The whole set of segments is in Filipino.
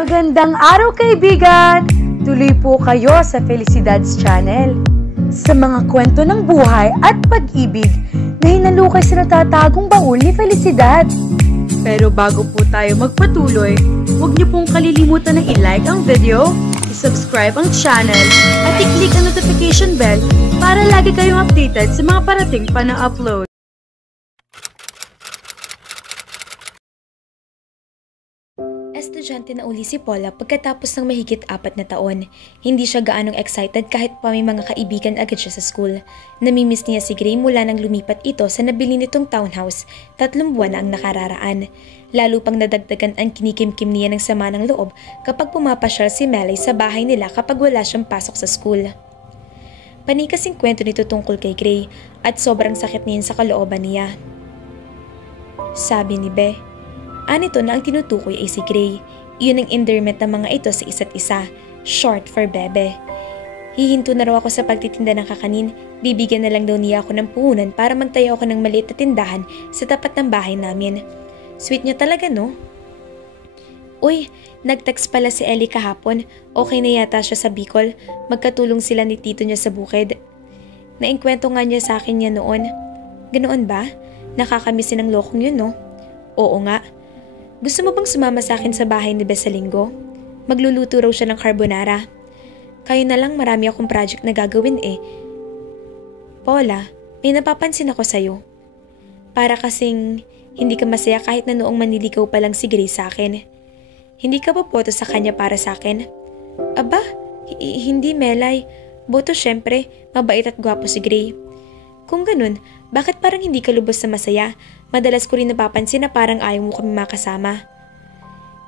Magandang araw kaibigan! Tuloy po kayo sa Felicidad's Channel. Sa mga kwento ng buhay at pag-ibig na hinalukay sa natatagong baul ni Felicidad. Pero bago po tayo magpatuloy, huwag niyo pong kalilimutan na i-like ang video, i-subscribe ang channel, at i-click ang notification bell para lagi kayong updated sa mga parating pa na upload. Estudyante na uli si Paula pagkatapos ng mahigit 4 na taon. Hindi siya gaanong excited kahit pa may mga kaibigan agad siya sa school. Namimiss niya si Gray mula nang lumipat ito sa nabili nitong townhouse, 3 buwan na ang nakararaan. Lalo pang nadagdagan ang kinikimkim niya ng sama ng loob kapag pumapasyal si Melay sa bahay nila kapag wala siyang pasok sa school. Panay kasing kwento nito tungkol kay Gray at sobrang sakit niya sa kalooban niya. Sabi ni Be, anito na ang tinutukoy ay si Gray. Iyon ang endearment ng mga ito sa isa't isa, short for Bebe. Hihinto na raw ako sa pagtitinda ng kakanin, bibigyan na lang daw niya ako ng puhunan para magtayo ako ng maliit na tindahan sa tapat ng bahay namin. Sweet niya talaga, no? Uy, nag-text pala si Ellie kahapon. Okay na yata siya sa Bicol. Magkatulong sila ni tito niya sa bukid. Naengkwento nga niya sa akin niya noon. Ganoon ba? Nakakamiss ng lokong yun, no? Oo nga. Gusto mo bang sumama sa akin sa bahay ni Bes sa linggo? Magluluto raw siya ng carbonara. Kayo na lang, marami akong project na gagawin eh. Paula, may napapansin ako sa'yo. Para kasing hindi ka masaya kahit na noong manliligaw pa lang si Gray sa akin. Hindi ka ba boto sa kanya para sa akin? Aba, hindi Melay. Boto syempre, mabait at gwapo si Gray. Kung ganun, bakit parang hindi ka lubos na masaya? Madalas ko rin napapansin na parang ayaw mo kami makasama.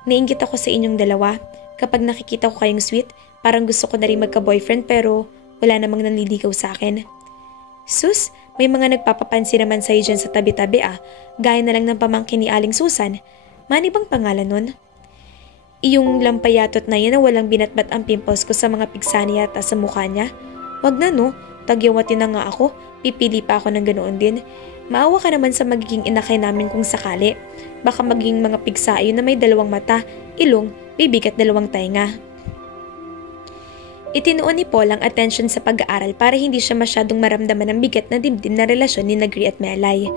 Nainggit ako sa inyong dalawa. Kapag nakikita ko kayong sweet, parang gusto ko na rin magka-boyfriend pero wala namang nanliligaw sa akin. Sus, may mga nagpapapansin naman sa'yo dyan sa tabi-tabi ah. Gaya na lang ng pamangkin ni Aling Susan. Mani bang pangalan nun? Iyong lampayatot na yan na walang binatbat ang pimples ko sa mga pigsani yata sa mukha niya. Wag na no, tagyawatin na nga ako. Pipili pa ako ng ganoon din. Maawa ka naman sa magiging inakay namin kung sakali. Baka maging mga pigsayo na may 2 mata, ilong, bibig at 2 tainga. Itinuon ni Paul ang attention sa pag-aaral para hindi siya masyadong maramdaman ng bigat na dibdib na relasyon ni Gray at Melay.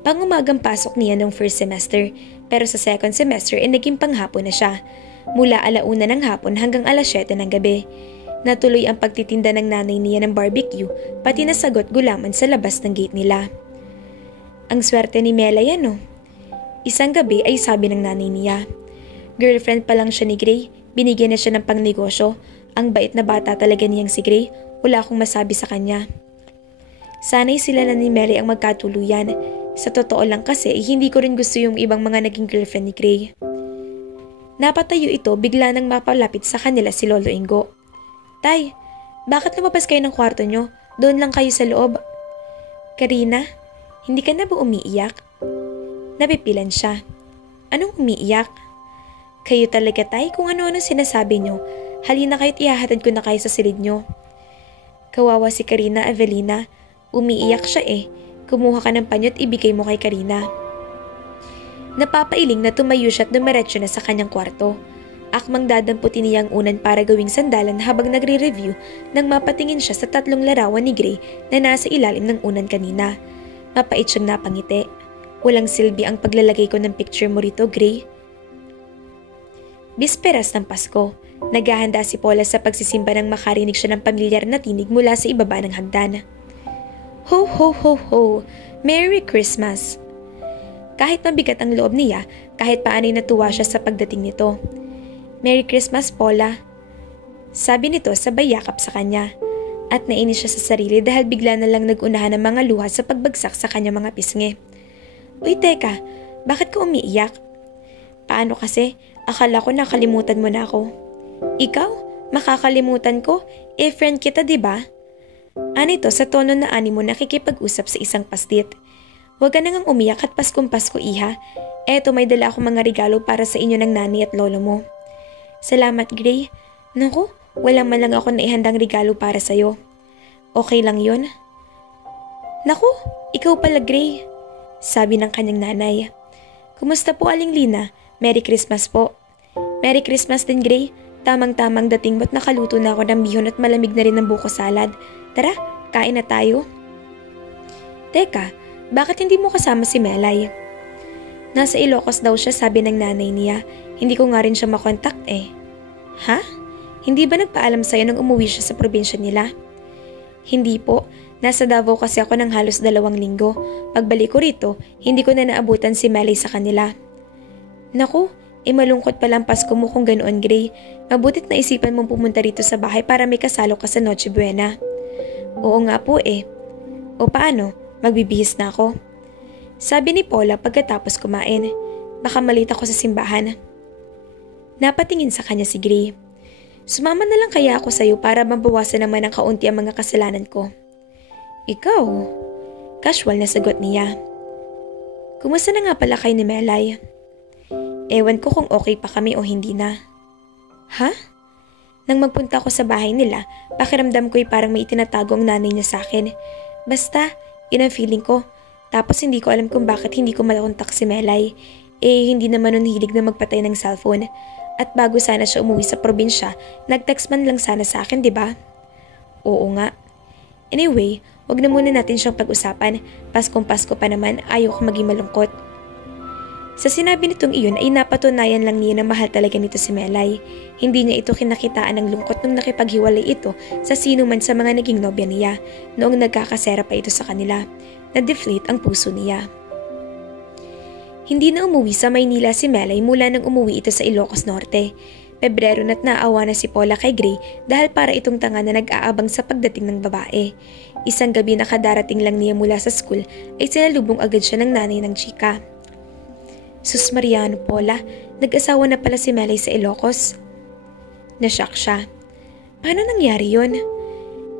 Pangumagang pasok niya ng first semester, pero sa second semester ay naging panghapon na siya. Mula 1:00 ng hapon hanggang 7:00 ng gabi. Natuloy ang pagtitinda ng nanay niya ng barbecue, pati nasagot gulaman sa labas ng gate nila. Ang swerte ni Melay ano? Isang gabi ay sabi ng nanay niya. Girlfriend pa lang siya ni Gray, binigyan na siya ng pangnegosyo. Ang bait na bata talaga niyang si Gray, wala akong masabi sa kanya. Sana'y sila na ni Melay ang magkatuluyan. Sa totoo lang kasi, hindi ko rin gusto yung ibang mga naging girlfriend ni Gray. Napatayo ito bigla nang mapalapit sa kanila si Lolo Ingo. Tay, bakit lumabas kayo ng kwarto nyo? Doon lang kayo sa loob. Karina, hindi ka na ba umiiyak? Napipilan siya. Anong umiiyak? Kayo talaga tay kung ano-ano sinasabi nyo. Halina kayo't ihahatid ko na kayo sa silid nyo. Kawawa si Karina Avelina. Umiiyak siya eh. Kumuha ka ng panyo't ibigay mo kay Karina. Napapailing na tumayo siya at dumiretso na sa kanyang kwarto. Akmang dadamputin niya ang unan para gawing sandalan habang nagre-review nang mapatingin siya sa 3 larawan ni Gray na nasa ilalim ng unan kanina. Mapait siyang napangiti. Walang silbi ang paglalagay ko ng picture mo rito, Gray. Bisperas ng Pasko. Naghahanda si Paula sa pagsisimba nang makarinig siya ng pamilyar na tinig mula sa ibaba ng hagdan. Ho ho ho ho! Merry Christmas! Kahit mabigat ang loob niya, kahit paano'y natuwa siya sa pagdating nito. Merry Christmas, Paula. Sabi nito sabay yakap sa kanya. At nainis siya sa sarili dahil bigla na lang nag-unahan ng mga luha sa pagbagsak sa kanyang mga pisngi. Uy, teka, bakit ka umiiyak? Paano kasi? Akala ko nakalimutan mo na ako. Ikaw? Makakalimutan ko? Friend kita, diba? Anito sa tono na animo nakikipag-usap sa isang pastit. Huwag ka nang umiyak at Paskong Pasko, iha. Eto, may dala akong mga regalo para sa inyo ng nanay at lolo mo. Salamat, Gray. Naku, wala man lang ako naihandang regalo para sa'yo. Okay lang yun? Naku, ikaw pala, Gray. Sabi ng kanyang nanay. Kumusta po, Aling Lina? Merry Christmas po. Merry Christmas din, Gray. Tamang-tamang dating mo't nakaluto na ako ng bihon at malamig na rin ng buko salad. Tara, kain na tayo. Teka, bakit hindi mo kasama si Melay? Nasa Ilocos daw siya, sabi ng nanay niya. Hindi ko nga rin siya makontak eh. Ha? Hindi ba nagpaalam sa'yo nung umuwi siya sa probinsya nila? Hindi po. Nasa Davao kasi ako ng halos 2 linggo. Pagbalik ko rito, hindi ko na naabutan si Melay sa kanila. Naku, malungkot palang Pasko mo kung ganoon, Gray. Mabutit na isipan mong pumunta rito sa bahay para may kasalo ka sa Noche Buena. Oo nga po eh. O paano? Magbibihis na ako. Sabi ni Paula pagkatapos kumain. Baka malita ko sa simbahan. Napatingin sa kanya si Gray. Sumama na lang kaya ako sa'yo para mabawasan naman ng kaunti ang mga kasalanan ko. Ikaw? Casual na sagot niya. Kumusta na nga pala kayo ni Melay? Ewan ko kung okay pa kami o hindi na. Ha? Nang magpunta ako sa bahay nila, pakiramdam ko'y parang may itinatago ang nanay niya sa akin. Basta, yun ang feeling ko. Tapos hindi ko alam kung bakit hindi ko makontak si Melay. Hindi naman nun hilig na magpatay ng cellphone. At bago sana siya umuwi sa probinsya, nag-text man lang sana sa akin, di ba? Oo nga. Anyway, wag na muna natin siyang pag-usapan. Paskong Pasko pa naman, ayaw ko maging malungkot. Sa sinabi nitong iyon ay napatunayan lang niya na mahal talaga nito si Melay. Hindi niya ito kinakitaan ng lungkot nung nakipaghiwalay ito sa sino man sa mga naging nobya niya noong nagkakasera pa ito sa kanila. Na-deflate ang puso niya. Hindi na umuwi sa Maynila si Melay mula nang umuwi ito sa Ilocos Norte. Pebrero na't naawa na si Paula kay Gray dahil para itong tanga na nag-aabang sa pagdating ng babae. Isang gabi na kadarating lang niya mula sa school ay sinalubong agad siya ng nanay ng chika. Sus Mariano, Paula, nag-asawa na pala si Melay sa Ilocos. Nashock siya. Paano nangyari yun?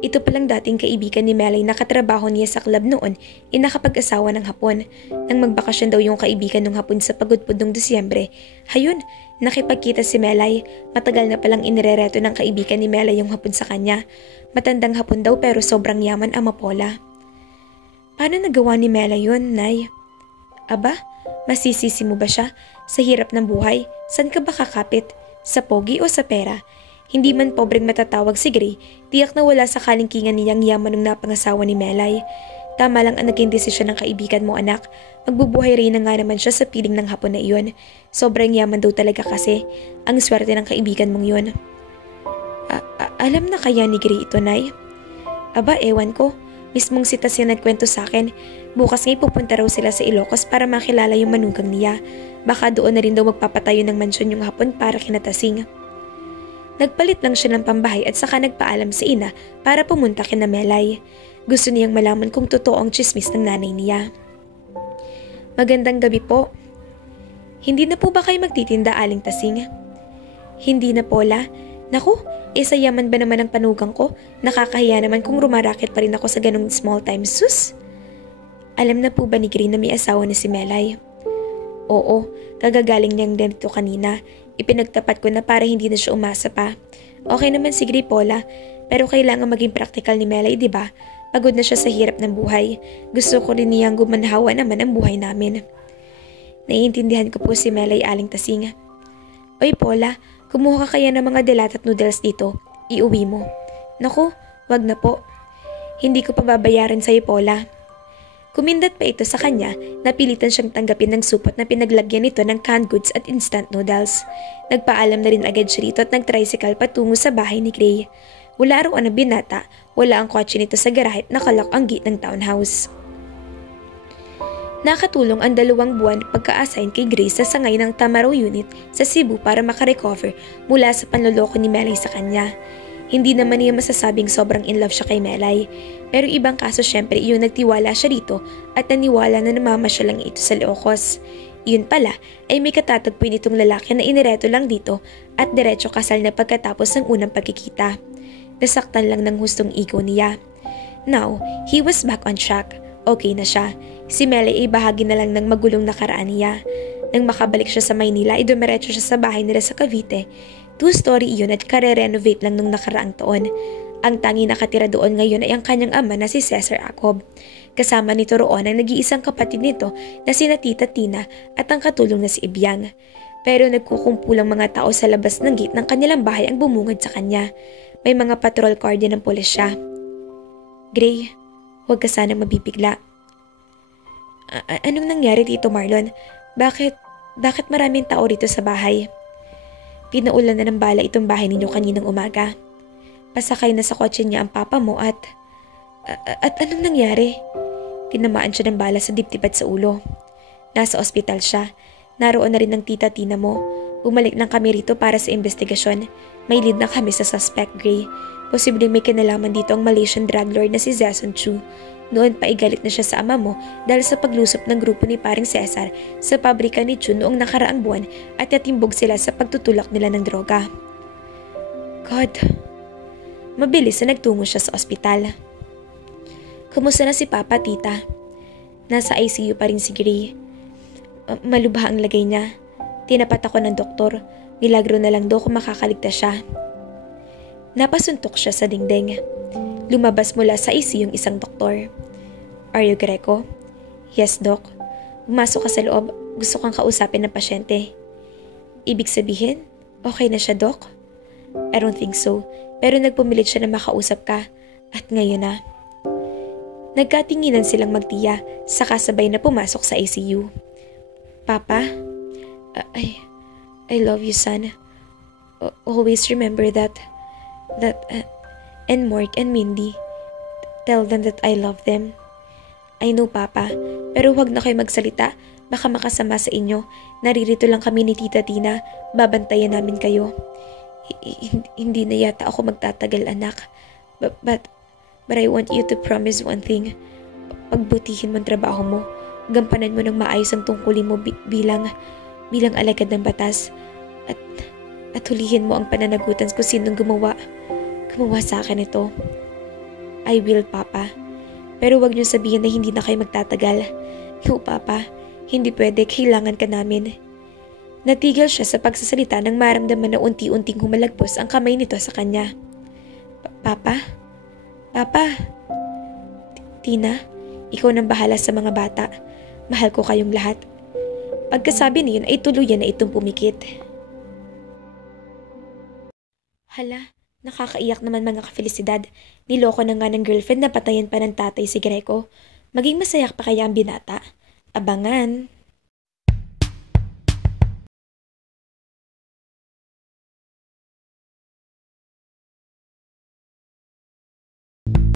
Ito palang dating kaibigan ni Melay na katrabaho niya sa club noon nakapag-asawa ng hapon. Nang magbakasyon daw yung kaibigan ng hapon sa Pagudpud noong Disyembre, hayun, nakipagkita si Melay. Matagal na palang inirereto ng kaibigan ni Melay yung hapon sa kanya. Matandang hapon daw pero sobrang yaman ama Paula. Paano nagawa ni Melay yun, Nay? Aba, masisisi mo ba siya? Sa hirap ng buhay, saan ka ba kakapit? Sa pogi o sa pera? Hindi man pobreng matatawag si Gray, tiyak na wala sa kalingkingan niyang yaman ng napangasawa ni Melay. Tama lang ang naging desisyon ng kaibigan mo, anak. Magbubuhay rin na nga naman siya sa piling ng hapon na iyon. Sobrang yaman daw talaga kasi. Ang swerte ng kaibigan mong yun. Alam na kaya ni Gray ito, Nay? Aba, ewan ko. Mismong si Tas yung nagkwento sa akin. Bukas nga'y pupunta raw sila sa Ilocos para makilala yung manugang niya. Baka doon na rin daw magpapatayo ng mansyon yung hapon para kinatasing. Nagpalit lang siya ng pambahay at saka nagpaalam sa ina para pumunta kina Melay. Gusto niyang malaman kung totoo ang chismis ng nanay niya. Magandang gabi po. Hindi na po ba kayo magtitinda, Aling Tasing? Hindi na, Paula. Naku, sa yaman ba naman ang panugang ko? Nakakahiya naman kung rumarakit pa rin ako sa ganong small time sus. Alam na po ba ni Gray na may asawa na si Melay? Oo, kagagaling niyang dito kanina. Ipinagtapat ko na para hindi na siya umasa pa. Okay naman si Gray, Paula, pero kailangan maging practical ni Melay, di ba? Pagod na siya sa hirap ng buhay. Gusto ko rin niyang gumanhawa naman ang buhay namin. Naiintindihan ko po si Melay, Aling Tasing. Oy, Paula, kumuha ka kaya ng mga delat at noodles dito. Iuwi mo. Naku, wag na po. Hindi ko pa babayaran sa'yo, Paula. Kumindat pa ito sa kanya, napilitan siyang tanggapin ng supot na pinaglagyan nito ng canned goods at instant noodles. Nagpaalam na rin agad siya rito at nag-tricycle patungo sa bahay ni Gray. Wala raw ang binata, wala ang kotse nito sa garahe at nakalak ang gate ng townhouse. Nakatulong ang 2 buwan pagka-assign kay Gray sa sangay ng Tamaraw unit sa Cebu para makarecover mula sa panloloko ni Melay sa kanya. Hindi naman niya masasabing sobrang in love siya kay Melay. Pero ibang kaso syempre yung nagtiwala siya rito at naniwala na namamasya lang ito sa Ilocos. Yun pala ay may katatagpuin itong lalaki na inireto lang dito at diretso kasal na pagkatapos ng unang pagkikita. Nasaktan lang ng hustong ego niya. Now, he was back on track. Okay na siya. Si Melay ay bahagi na lang ng magulong nakaraan niya. Nang makabalik siya sa Maynila, ay dumiretso siya sa bahay nila sa Cavite. 2-story iyon at kare-renovate lang nung nakaraang taon. Ang tangi nakatira doon ngayon ay ang kanyang ama na si Cesar Acob. Kasama nito roon ang nag-iisang kapatid nito na sina Tita Tina at ang katulong na si Ibiang. Pero nagkukumpulang mga tao sa labas ng gate ng kanilang bahay ang bumungad sa kanya. May mga patrol car din ng pulisya. Gray, huwag ka sana mabibigla. Anong nangyari dito, Marlon? Bakit maraming tao rito sa bahay? Pinaulan na ng bala itong bahay ninyo kaninang umaga. Pasakay na sa kotse niya ang papa mo at anong nangyari? Tinamaan siya ng bala sa dibdib at sa ulo. Nasa ospital siya. Naroon na rin ng tita Tina mo. Bumalik lang kami rito para sa investigasyon. May lead na kami sa suspect, Gray. Posibleng may kinalaman dito ang Malaysian drug lord na si Jason Chu. Noon pa igalit na siya sa ama mo dahil sa paglusob ng grupo ni paring Cesar sa pabrika ni Chu noong nakaraang buwan at yatimbog sila sa pagtutulak nila ng droga. God. Mabilis na nagtungo siya sa ospital. Kumusta na si Papa, tita? Nasa ICU pa rin si Gray. Malubha ang lagay niya. Tinapat ako ng doktor. Milagro na lang daw kung makakaligtas siya. Napasuntok siya sa dingding. Lumabas mula sa ICU yung isang doktor. Are you Greco? Yes, Doc. Pumasok ka sa loob. Gusto kang kausapin ng pasyente. Ibig sabihin, okay na siya, Doc? I don't think so. Pero nagpumilit siya na makausap ka. At ngayon na. Nagkatinginan silang magtiya, saka sabay na pumasok sa ICU. Papa? I love you, son. Always remember that and Mark and Mindy. Tell them that I love them. I know, Papa, pero huwag na kayo magsalita. Baka makasama sa inyo. Naririto lang kami ni Tita Tina. Babantayan namin kayo. Hindi na yata ako magtatagal, anak. But I want you to promise one thing. Pagbutihin mo ang trabaho mo. Gampanan mo ng maayos ang tungkulin mo bilang alagad ng batas. At hulihin mo ang pananagutan kung sinong gumawa sa akin ito. I will, Papa. Pero wag niyo sabihin na hindi na kayo magtatagal. No, Papa. Hindi pwede. Kailangan ka namin. Natigil siya sa pagsasalita nang maramdaman na unti-unting humalagpos ang kamay nito sa kanya. Papa? Papa? Tina, ikaw nang bahala sa mga bata. Mahal ko kayong lahat. Pagkasabi niyon ay tuluyan na itong pumikit. Hala, nakakaiyak naman mga kafelisidad. Niloko na nga ng girlfriend na patayan pa ng tatay si Greco. Maging masaya pa kaya ang binata? Abangan!